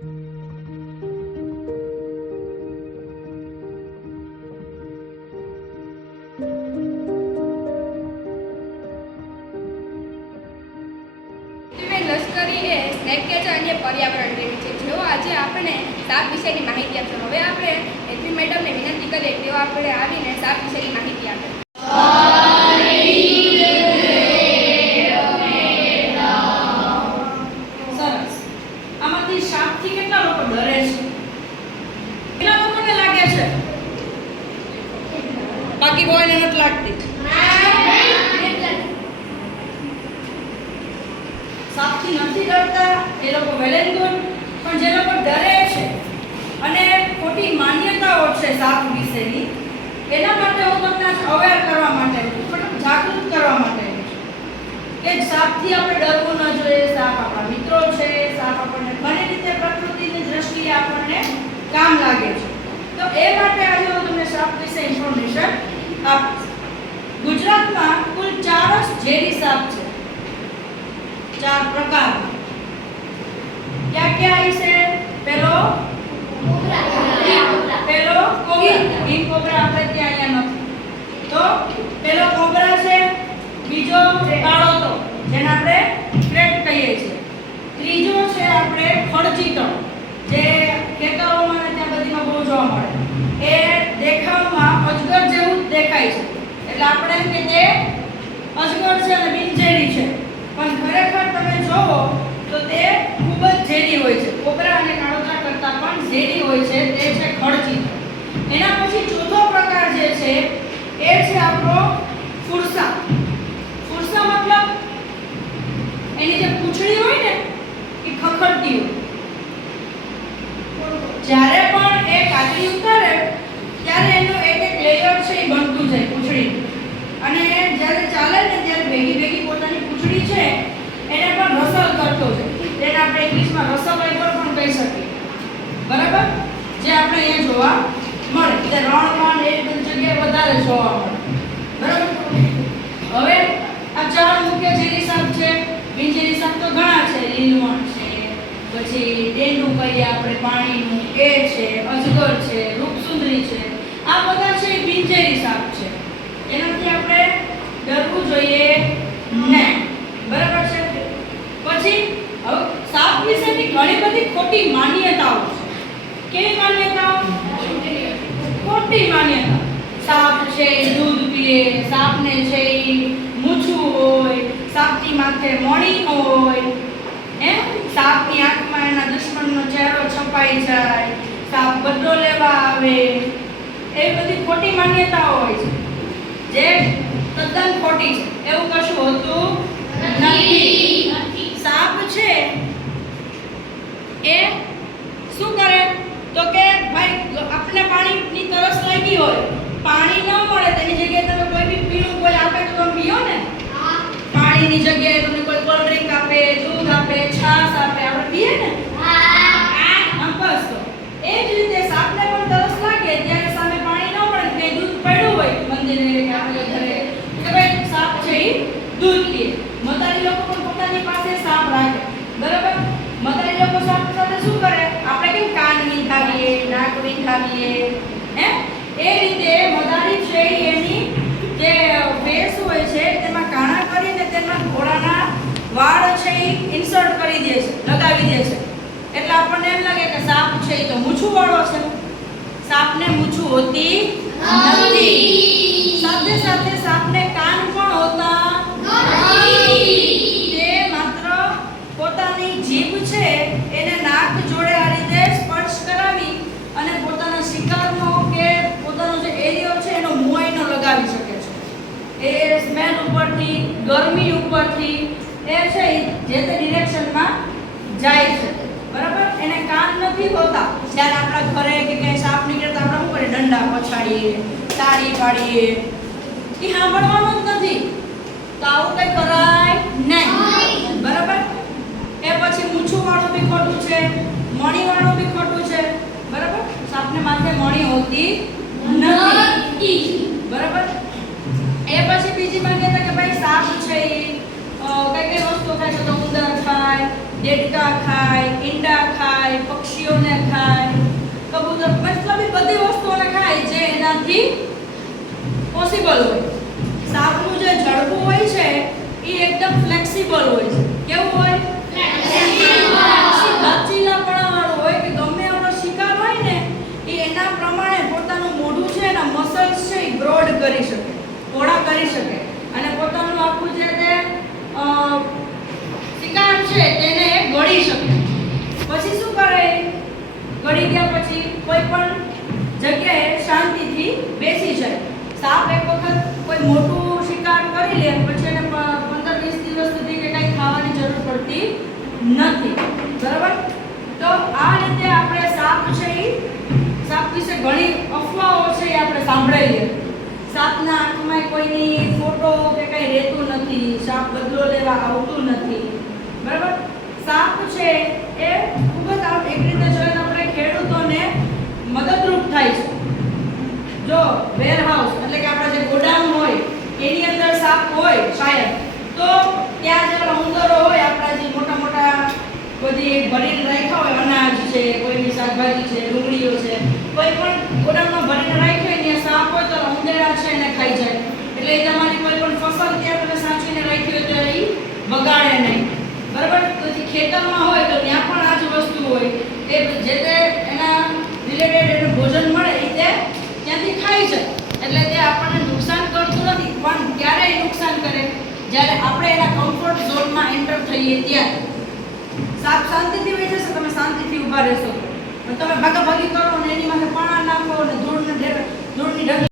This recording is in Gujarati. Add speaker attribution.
Speaker 1: લશ્કરી એ સ્નેક અને પર્યાવરણ પ્રેમી છે. જેઓ આજે આપણે સાપ વિશેની માહિતી આપશે. હવે આપણે એટલી મેડમને વિનંતી કરીએ તેઓ આપણે આવીને સાપ વિશેની માહિતી આપે
Speaker 2: સરસ આમાંથી સાપથી કેટલા લોકો ડરે છે કેટલા લોકોને લાગે છે બાકી કોઈને નથી લાગતી સાપથી નથી ડરતા લોકો વેલ પણ જે લોકો ડરે છે અને ખોટી માન્યતાઓ છે સાપ વિશેની, એના માટે હું તમને અવેર કરવા માટે પણ જાગૃત કરવા માટે કે સાપથી આપણે ડરવું ન જોઈએ, સાપ આપણા મિત્રો છે, સાપ આપણને ઘણી રીતે પ્રકૃતિની દ્રષ્ટિએ આપણને કામ લાગે છે. તો એ માટે આજે હું તમને સાપ વિશે ઇન્ફોર્મેશન આપીશ. ગુજરાતમાં કુલ ચાર જ ઝેરી સાપ છે. ચાર પ્રકાર ક્યાં ક્યાં છે પેલો પેલો કોબરા ઈ કોબરા આપણે ત્યાં અહીંયા નથી તો પેલો કોબરા છે બીજો કાળો તો જેને આપણે ક્રેટ કહીએ છીએ ત્રીજો છે આપણે ખડચીતો જે ખેતરોમાં ને ત્યાં બધીમાં બહુ જોવા મળે. એ દેખાવમાં અજગર જેવું જ દેખાય છે. એટલે આપણે કે તે અજગર છે અને બિનઝેરી છે. પણ ખરેખર તમે જોવો તો તે ખૂબ જ ઝેરી હોય છે કોબરા અને કાળોતરા કરતાં પણ ઝેરી હોય છે, તે છે ખડચી. એના પછી ચોથો પ્રકાર જે છે, એ છે આપણો ફુરસા. ફુરસા મતલબ એની જે પૂંછડી હોય ને, એ ખખડતી હોય. જ્યારે પણ એ કાચરી ઉતારે, ત્યારે એનું એક એક લેયર છે એ બનતું જાય પૂંછડી અને જ્યારે ચાલે ને ત્યારે ભેગી ભેગી પોતાની પૂંછડી છે એને પણ રસલ કરતો જાય તેને આપણે ઇંગ્લિશમાં રસલ લેબર પણ કહી શકીએ. બરાબર? જે આપણે અહીંયા જોવા મળે. એટલે રણમાં એ બધી જગ્યાએ વધારે જોવા મળે. બરાબર? હવે આ ચાર મુખ્ય ઝેરી સાપ છે બિનઝેરી સાપ તો ઘણા છે. લીલવણ છે, પછી ડેંડું કહીએ આપણે, પાણીનું એ છે, અજગર છે, રૂપસુંદરી છે. આ બધા છે બિનઝેરી સાપ છે. એનાથી આપણે ડરવું જોઈએ નહીં બરાબર છે પછી હવે સાપ વિશેની ઘણી બધી ખોટી માન્યતાઓ છે. કેવી માન્યતાઓ? ખોટી માન્યતા. સાપ છે, દૂધ પીએ, સાપને છે મૂછું હોય, સાપની માથે મણી હોય. એમ? સાપની આંખમાં એના દુશ્મનનો ચહેરો છપાઈ જાય, સાપ બદલો લેવા આવે. એ બધી ખોટી માન્યતાઓ હોય છે. જે તદ્દન ખોટી છે. એવું કશું હોતું નથી સાપ છે એ શું કરે તો કે ભાઈ આપણને પાણીની તરસ લાગી હોય પાણી ન મળે તેની જગ્યાએ તમે કોઈ બી પીણું કોઈ આપે તો તમે પીઓ ને પાણીની જગ્યાએ તમને કોઈ કોલ્ડ ડ્રિંક આપે દૂધ આપે છાશ આપે આપણે પીએ ને? આમ બસ તો. એ જ રીતે સાપને પણ તરસ લાગે ત્યારે સામે પાણી ન પડે કે દૂધ પડ્યું હોય મંદિરે કે આપણે ઘરે. કે ભાઈ સાપ છે દૂધ પીએ. મતારી લોકો પણ પોતાની પાસે સાપ રાખે. બરાબર? મતારી લોકો સાપ સાથે શું કરે? આપણે કેમ કાન વીંધાવીએ નાક વીંધાવીએ? હે? એ રીતે મદારી છે ઈ એની જે ફેસ હોય છે તેમાં કાણા કરીને તેમાં ઘોડાના વાળ છે એ ઇન્સર્ટ કરી દે છે, લગાવી દે છે. એટલે આપણને એમ લાગે કે સાપ છે એ તો મૂછું વાળો છે. સાપને મૂછું હોતી નથી સાથે સાથે સાપને કાન પણ હોતા તે માત્ર પોતાની જીભ છે એને નાક જોડે આ રીતે સ્પર્શ કરાવી અને પોતાના શિકારનો કે પોતાનો જે એરિયો છે એનો મુઆયનો લગાવી શકે છે એ સ્મેલ ઉપરથી ગરમી ઉપરથી એ છે ઈ જે તે ડિરેક્શનમાં જાય છે. બરાબર? એને કાન નથી હોતા. જ્યારે આપણા ઘરે કે ક્યાંય સાપ નીકળે તો આપણે શું કરીએ? દંડા પછાડીએ તાળી પાડીએ. એ સાંભળવાનું જ નથી. તો આવું કંઈ કરાય નહીં. બરાબર? એ પછી મૂછું વાળું બી ખોટું છે મણી વાળું બી ખોટું છે. બરાબર? સાપને માથે મણી હોતી નથી. બરાબર? એ પછી બીજી માન્યતા કે ભાઈ સાપ છે એ કઈ કઈ વસ્તુ થાય છે તો ખાય, દેડકા ખાય, ઈંડા ખાય, પક્ષીઓને ખાય. કબૂતર, મતલબ બધી વસ્તુઓને ખાય જે એનાથી પોસિબલ હોય. શાંતિથી બેસી જાય. સાપ એક વખત કોઈ મોટું શિકાર કરી લે, પછી એને પંદર વીસ દિવસ સુધી કે કંઈ ખાવાની જરૂર પડતી નથી. બરાબર? તો આ રીતે આપણે સાપ છે એ સાપ વિશે ઘણી અફવાઓ છે એ આપણે સાંભળેલી હતી સાપના આંખમાં કોઈની ફોટો કે કંઈ રહેતું નથી સાપ બદલો લેવા આવતું નથી બરાબર સાપ છે એ ખૂબ જ આમ એક રીતે જોઈએ તો આપણે ખેડૂતોને મદદરૂપ થાય છે જો વેરહાઉસ, એટલે કે આપણા જે ગોડાઉન હોય, એની અંદર સાપ હોય શાયદ, તો ત્યાં જે ઉંદરો હોય, આપણા જે મોટા મોટા બધી ભરીને રાખ્યા હોય, અનાજ છે, કોઈની શાકભાજી છે, ડુંગળીઓ છે, કોઈ પણ ગોડાઉનમાં ભરીને રાખ્યો હોય, ત્યાં સાપ હોય તો ઉંદરા છે એને ખાઈ જાય. એટલે એ તમારી કોઈ પણ ફસલ ત્યાં તમે સાચવીને રાખી હોય તો એ બગાડે નહીં. બરાબર? પછી ખેતરમાં હોય તો ત્યાં પણ આ જ વસ્તુ હોય. એ જે તે એના રિલેટેડ એનું ભોજન મળે એ તે ત્યાંથી ખાઈ જાય એટલે તે આપણને નુકસાન કરતું નથી પણ ક્યારે એ નુકસાન કરે જ્યારે આપણે એના કમ્ફર્ટ ઝોનમાં એન્ટર થઈએ ત્યારે. સાપ શાંતિથી બેસે છે, તમે શાંતિથી ઊભા રહેશો. તમે ભાગાભાગી કરો ને એની માથે પાણા નાખો ને ધૂળને ધૂળની ઢગલી